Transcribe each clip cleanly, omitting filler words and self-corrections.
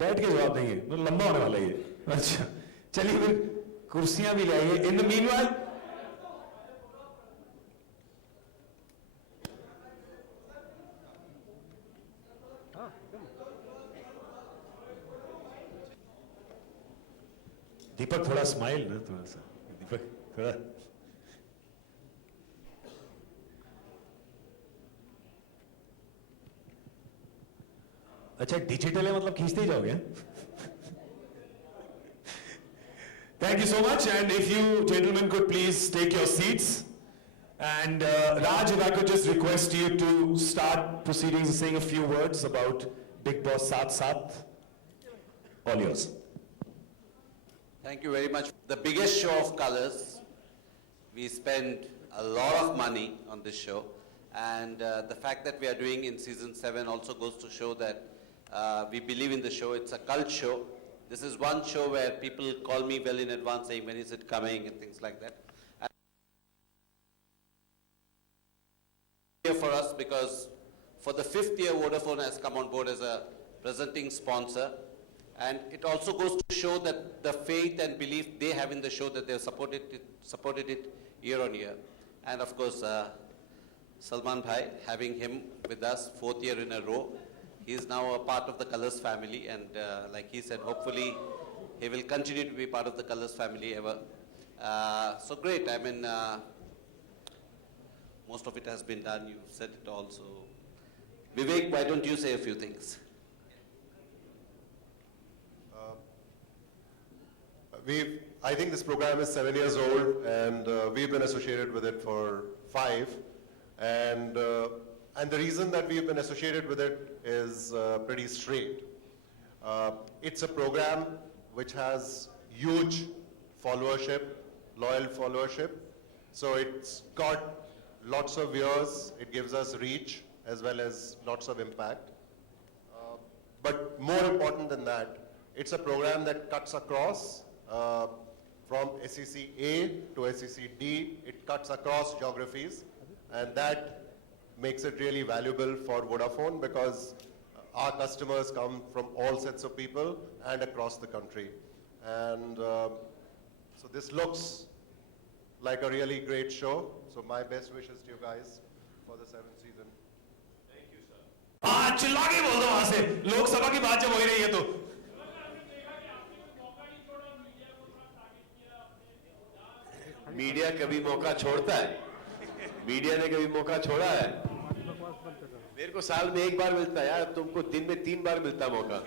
बैठ के जवाब देंगे तो लंबा होने वाला है ये। अच्छा चलिए फिर कुर्सियां भी ले आइए। इन द मीनवाइल दीपक थोड़ा स्माइल ना, थोड़ा सा दीपक थोड़ा। अच्छा डिजिटल है मतलब खींचते ही जाओगे? Thank you so much, and if you gentlemen could please take your seats. And Raj, if I could just request you to start proceedings and saying a few words about Big Boss Saath Saath. All yours. Thank you very much. The biggest show of colors. We spend a lot of money on this show, and the fact that we are doing in season 7 also goes to show that we believe in the show. It's a cult show. This is one show where people call me well in advance saying when is it coming and things like that. And here for us because for the 5th year Vodafone has come on board as a presenting sponsor, and it also goes to show that the faith and belief they have in the show, that they have supported it year on year. And of course Salman Bhai, having him with us 4th year in a row. He is now a part of the Colors family, and like he said, hopefully he will continue to be part of the Colors family ever. So great. I mean, most of it has been done. You've said it all. So, Vivek, why don't you say a few things? I think this program is 7 years old, and we've been associated with it for 5. And the reason that we've been associated with it is pretty straight. It's a program which has huge followership, loyal followership. So it's got lots of viewers, it gives us reach as well as lots of impact. But more important than that, it's a program that cuts across from SEC A to SEC D. It cuts across geographies, and that makes it really valuable for Vodafone because our customers come from all sets of people and across the country. And so this looks like a really great show. So my best wishes to you guys for the 7th season. Thank you, sir. हाँ चिल्ला के बोल दो वहां से, लोकसभा की बात जब हो ही रही है तो। मीडिया कभी मौका छोड़ता है? मीडिया ने कभी मौका छोड़ा है? मेरे को साल में 1 बार मिलता है यार, तुमको दिन में 3 बार मिलता मौका।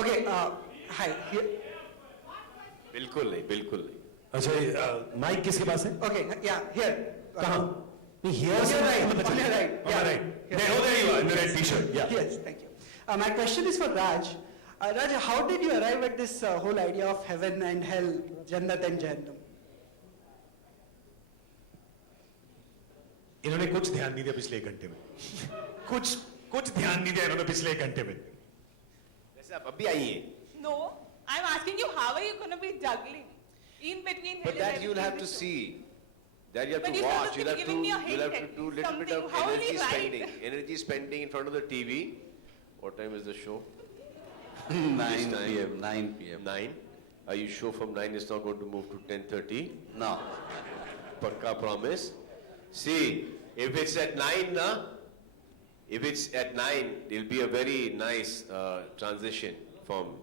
Okay, hi. बिल्कुल नहीं, बिल्कुल नहीं। अच्छा माइक किसके पास है? Okay, yeah, here. कहाँ? Here On your right, मतलब on your right. On your right. There you are, in the red t-shirt. Yeah. Yes, thank you. My question is for Raj. Raj, how did you arrive at this whole idea of heaven and hell, Jannat and Jahannam? इन्होंने कुछ ध्यान नहीं दिया पिछले 1 घंटे में। कुछ ध्यान नहीं दिया इन्होंने पिछले 1 घंटे में। वैसे आप अभी आई हैं? No, I'm asking you, how are you going to be juggling in between? But that you'll have to see. That you have But to you're supposed watch. to You'll be have giving me a to hint do a little bit of something. How will energy he write? spending. Energy spending in front of the TV. What time is the show? 9 p.m. 9 p.m. 9. Are you sure from 9 it's not going to move to 10:30? No. Pakka promise. See, if it's at 9, na, if it's at 9, it'll be a very nice transition from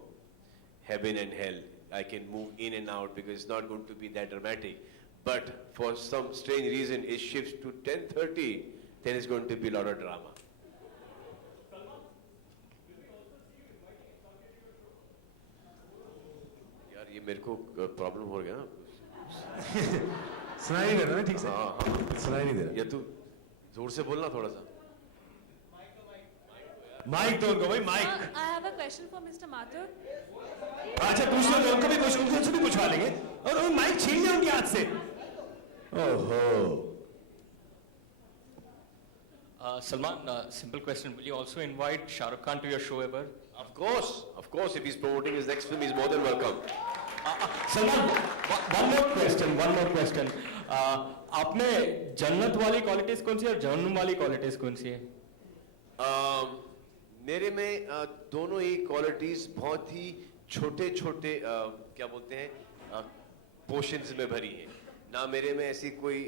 heaven and hell. I can move in and out because it's not going to be that dramatic. But for some strange reason, it shifts to 10:30, then it's going to be a lot of drama. यार ये मेरे को problem हो गया ना। सुनाई नहीं दे रहा ना ठीक से? हाँ। सुनाई नहीं दे रहा। या तू जोर से बोलना थोड़ा सा। माइक तो उनको भाई mic. I have a question for Mr. Mathur. अच्छा पूछ लो, उनको भी पूछ, उनसे भी पूछवा लेंगे। और वो माइक छीन जाए उनके हाथ से। ओहो। Salman, simple question. Will you also invite Shah Rukh Khan to your show ever? Of course. If he's promoting his next film, he's more than welcome. Salman, one more question. आप में जन्नत वाली क्वालिटीज कौन सी है और जहन्नुम वाली qualities कौन सी है? मेरे में दोनों ही क्वालिटीज बहुत ही छोटे छोटे क्या बोलते हैं पोर्शंस में भरी हैं। ना मेरे में ऐसी कोई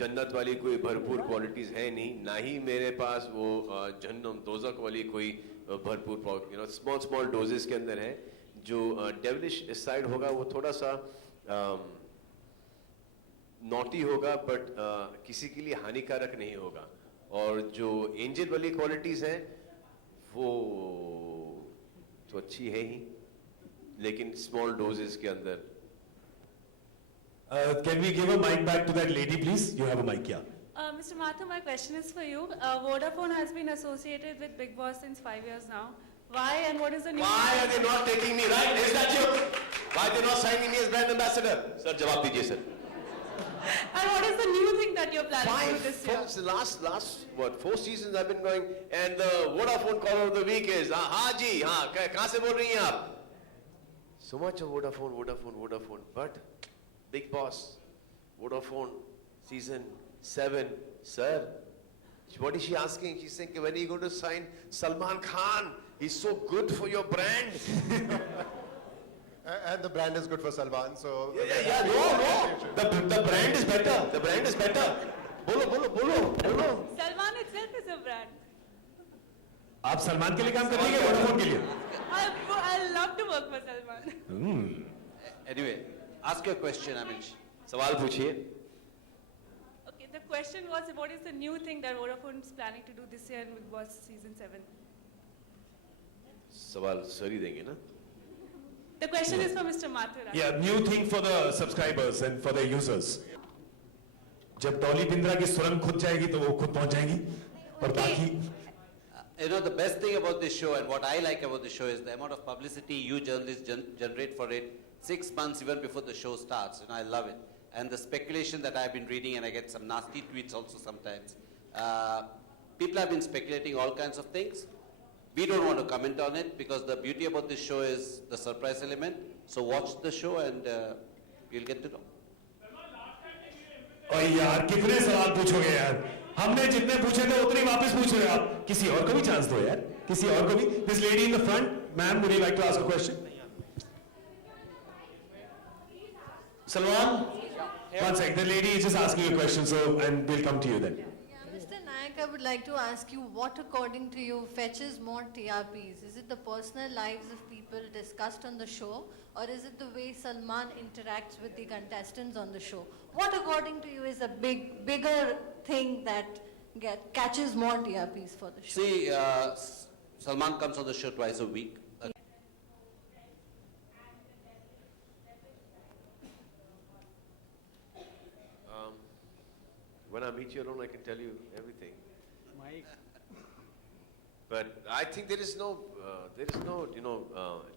जन्नत वाली कोई भरपूर क्वालिटीज है नहीं, ना ही मेरे पास वो जहन्नम दोज़ख वाली कोई भरपूर स्मॉल स्मॉल डोजेस के अंदर है। जो डेविलिश साइड होगा वो थोड़ा सा नॉटी होगा, बट किसी के लिए हानिकारक नहीं होगा। और जो एंजल वाली क्वालिटीज हैं वो तो अच्छी है ही, लेकिन स्मॉल डोजेस के अंदर। Can we give a mic back to that lady, please? You have a mic, yeah. Mr. Mathur, my question is for you. Vodafone has been associated with Big Boss since 5 years now. Why and what is the new? Why are they not taking me, right? Is that you? Why are they not signing me as brand ambassador? Sir, जवाब दीजिए sir. And what is the new thing that you're planning to do this year? Folks, the last what 4 seasons I've been going, and the Vodafone caller of the week is हाँ जी हाँ कहाँ से बोल रही हैं आप? So much of Vodafone, but Big Boss, Vodafone, season 7, sir. What is she asking? She's saying, when are you going to sign Salman Khan? He's so good for your brand. And the brand is good for Salman, so... Yeah, no. The brand is better. The brand is better. Bolo. Salman itself is a brand. आप सलमान के लिए काम कर रही है Vodafone के लिए? I love to work for Salman. Anyway, ask your question, Amish. सवाल पूछिए. Okay, the question was, what is the new thing that Vodafone is planning to do this year in Big Boss season 7? सवाल sir ही देंगे ना? The question is for Mr. Mathur. Yeah, new thing for the subscribers and for the users. जब डॉली बिंद्रा की सुरंग खुद जाएगी तो वो खुद पहुंच जाएंगी, और बाकी You know, the best thing about this show and what I like about the show is the amount of publicity you journalists generate for it 6 months even before the show starts. You know, I love it. And the speculation that I've been reading, and I get some nasty tweets also sometimes. People have been speculating all kinds of things. We don't want to comment on it because the beauty about this show is the surprise element. So watch the show and you'll get to know. और यार कितने सवाल पूछोगे यार? हमने जितने पूछे थे उतने ही वापस पूछ रहे हो आप. किसी और को भी चांस दो यार, किसी और को भी. This lady in the front, ma'am, would you like to ask a question? Salman, one second. The lady is just asking a question, so and we'll come to you then. Mr. Nayak, I would like to ask you, what according to you fetches more TRPs? Is it the personal lives of people discussed on the show, or is it the way Salman interacts with the contestants on the show? What according to you is a bigger thing that catches more TRPs for the show? See, Salman comes on the show twice a week. When I meet you alone, I can tell you everything. But I think there is no,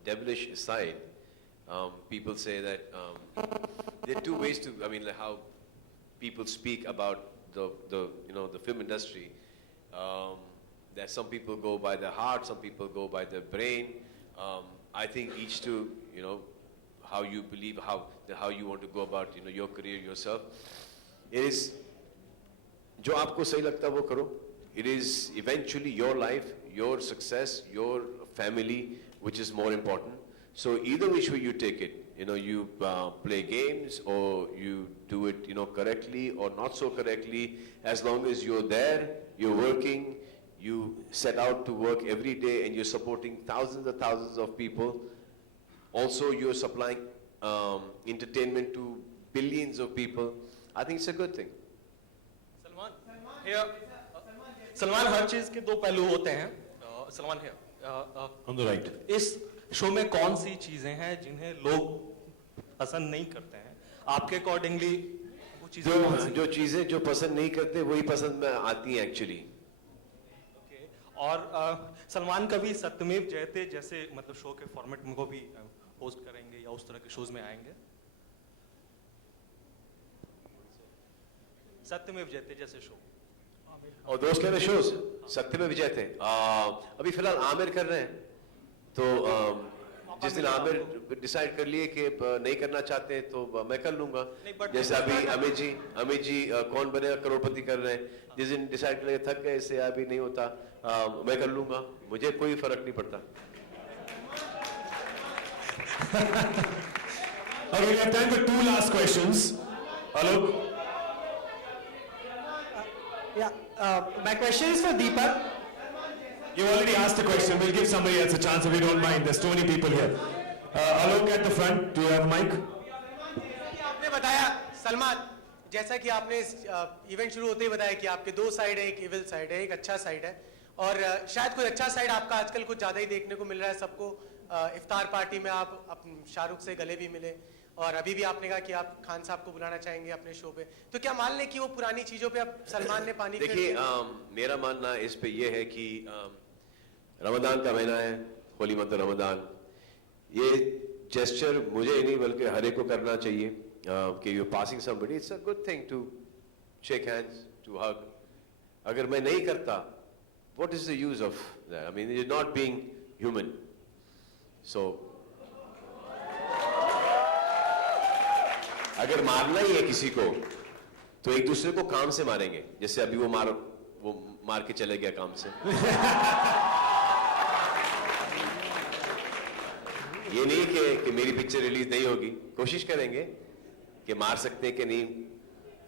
devilish side. People say that there are two ways to, like how people speak about the film industry. That some people go by their heart, some people go by their brain. I think each to, how you believe, how you want to go about, your career yourself. It is, जो आपको सही लगता है वो करो. It is eventually your life, your success, your family, which is more important. So either which way you take it, you play games or you do it, correctly or not so correctly. As long as you're there, you're working, you set out to work every day, and you're supporting thousands and thousands of people. Also, you're supplying entertainment to billions of people. I think it's a good thing. Salman हर चीज के दो पहलू होते हैं. सलमान है On the right. इस show में कौन सी चीजें हैं जिन्हें लोग पसंद नहीं करते हैं आपके अकॉर्डिंगली? वो चीजें जो चीजें जो पसंद नहीं करते वही पसंद में आती हैं एक्चुअली. और सलमान कभी सत्यमेव जयते जैसे मतलब शो के फॉर्मेट में को भी होस्ट करेंगे या उस तरह के शोज में आएंगे? सत्यमेव जयते जैसे शो और दोस्त कहने शोज सत्य में विजय थे. अभी फिलहाल आमिर कर रहे हैं, तो जिस दिन आमिर डिसाइड कर लिए कि नहीं करना चाहते तो मैं कर लूंगा. जैसे अभी अमित जी कौन बनेगा करोड़पति कर रहे हैं. जिस दिन डिसाइड करेंगे थक गए इससे अभी नहीं होता, मैं कर लूंगा, मुझे कोई फर्क नहीं पड़ता. Okay, we have time for two last questions. Alok? My question is for Deepak. You already asked a question. We'll give somebody else a chance if you don't mind. There's too many people here. Alok at the front. Do you have a mic? आपने बताया सलमान, जैसा कि आपने इस event शुरू होते ही बताया कि आपके दो साइड है, एक इविल साइड है, एक अच्छा साइड है, और शायद कोई अच्छा साइड आपका आजकल कुछ ज्यादा ही देखने को मिल रहा है सबको. इफ्तार पार्टी में आप शाहरुख से गले भी मिले, और अभी भी आपने कहा कि आप खान साहब को बुलाना चाहेंगे अपने शो पे. तो क्या मान लें कि वो पुरानी चीजों पे अब सलमान ने पानी फेर देखिए, दिया? मेरा मानना इस पे ये है कि रमजान का महीना है, होली मंथ रमजान, ये जेस्चर मुझे नहीं बल्कि हर एक को करना चाहिए कि you passing somebody, it's a good thing to shake hands, to hug. अगर मैं नहीं करता, what is the use of that? I mean, it is not being human. So अगर मारना ही है किसी को, तो एक दूसरे को काम से मारेंगे, जैसे अभी वो मार के चले गया काम से. ये नहीं कि मेरी पिक्चर रिलीज नहीं होगी, कोशिश करेंगे कि मार सकते हैं कि नहीं.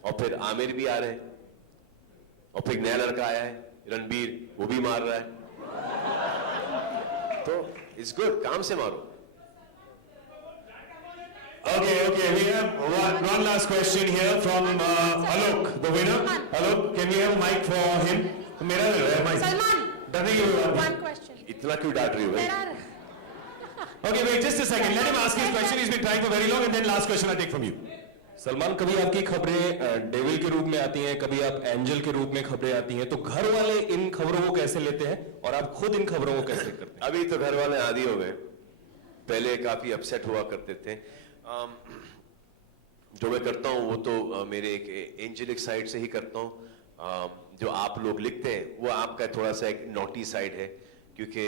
और फिर आमिर भी आ रहे हैं, और फिर नया लड़का आया है रणबीर, वो भी मार रहा है. तो इट्स गुड, काम से मारो. Okay, we have one last question here from Alok, the winner. Alok, can we have a mic for him? मेरा mic. Salman, डरने की कोई बात नहीं. one question. इतना क्यों डांट रही हो भाई? There are Okay, wait just a second. Let him ask his question. He's been trying for very long, and then last question I take from you. Salman, कभी आपकी खबरें डेविल के रूप में आती हैं, कभी आप एंजल के रूप में खबरें आती हैं, तो घर वाले इन खबरों को कैसे लेते हैं और आप खुद इन खबरों को कैसे करते हैं? अभी तो घर वाले आदी हो गए, पहले काफी अपसेट हुआ करते थे. जो मैं करता हूँ वो तो मेरे एक एंजेलिक साइड से ही करता हूँ. जो आप लोग लिखते हैं वो आपका थोड़ा सा एक नॉटी साइड है, क्योंकि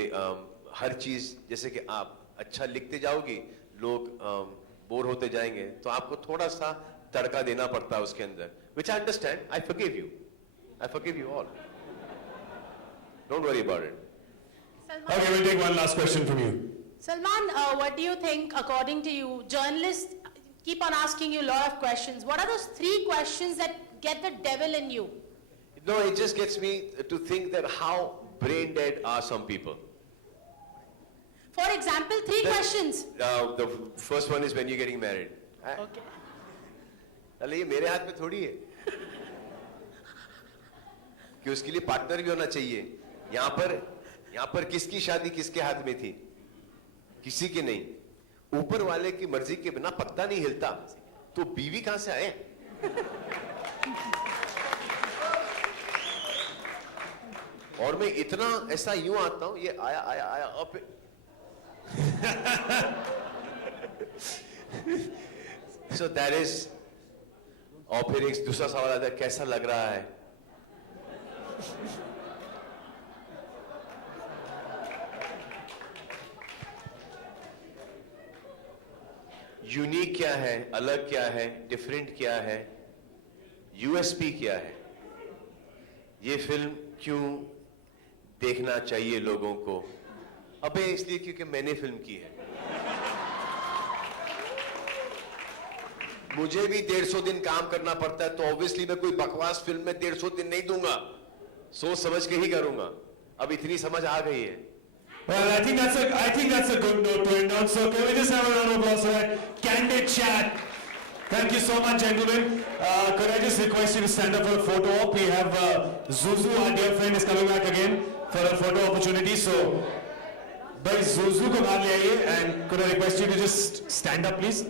हर चीज जैसे कि आप अच्छा लिखते जाओगी, लोग बोर होते जाएंगे, तो आपको थोड़ा सा तड़का देना पड़ता है उसके अंदर. Which I understand. I forgive you all. Don't worry about it. Okay, we'll take one last question from you. Salman, what do you think, according to you, journalists keep on asking you a lot of questions. What are those 3 questions that get the devil in you? No, it just gets me to think that how brain dead are some people. For example, 3 questions. The first one is when you're getting married. Okay. अरे ये मेरे हाथ में थोड़ी है कि उसके लिए पार्टनर भी होना चाहिए. यहाँ पर किसकी शादी किसके हाथ में थी? किसी की नहीं. ऊपर वाले की मर्जी के बिना पत्ता नहीं हिलता, तो बीवी कहां से आए? और मैं इतना ऐसा यूं आता हूं, ये आया आया आया अब. So that is. और फिर एक दूसरा सवाल आता है, कैसा लग रहा है? यूनिक क्या है, अलग क्या है, डिफरेंट क्या है, यूएसपी क्या है? ये फिल्म क्यों देखना चाहिए लोगों को? अबे इसलिए क्योंकि मैंने फिल्म की है. मुझे भी 150 दिन काम करना पड़ता है, तो ऑब्वियसली मैं कोई बकवास फिल्म में 150 दिन नहीं दूंगा. सोच समझ के ही करूंगा. अब इतनी समझ आ गई है. Well, I think that's a good note to end on. So can we just have a round of applause for that candid chat? Thank you so much, gentlemen. Could I just request you to stand up for a photo op? We have Zuzu, our dear friend, is coming back again for a photo opportunity. So, by Zuzu ko baad le aiye, and could I request you to just stand up, please?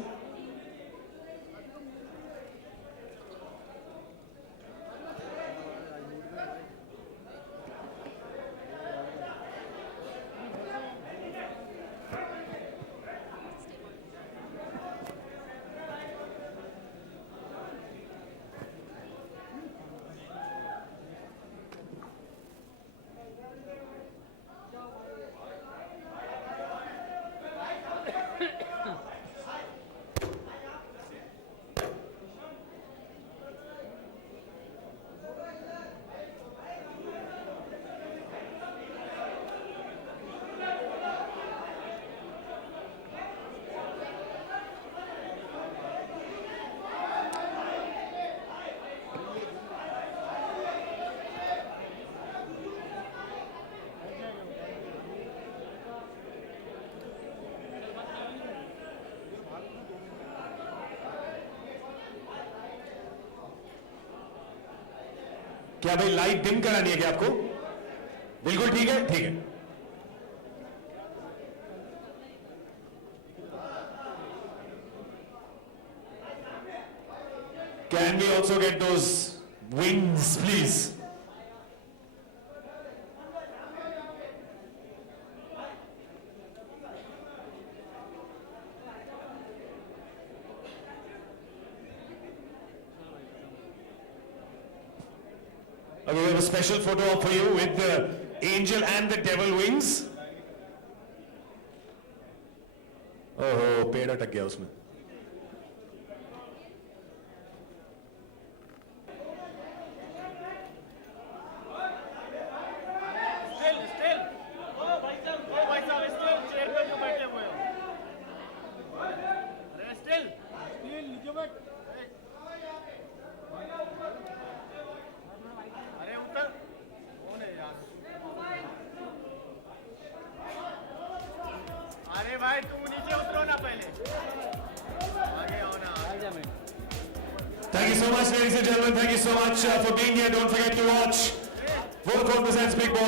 क्या भाई light dim करानी है क्या आपको? बिल्कुल ठीक है, ठीक है. Can we also get those wings, please? Okay, we have a special photo op for you with the angel and the devil wings. Oh, पेड़ अटक गया उसमें. अरे भाई तुम नीचे उतरो ना पहले आगे आओ ना Thank you so much, ladies and gentlemen. Thank you so much for being here. Don't forget to watch Vodafone presents Big Boss.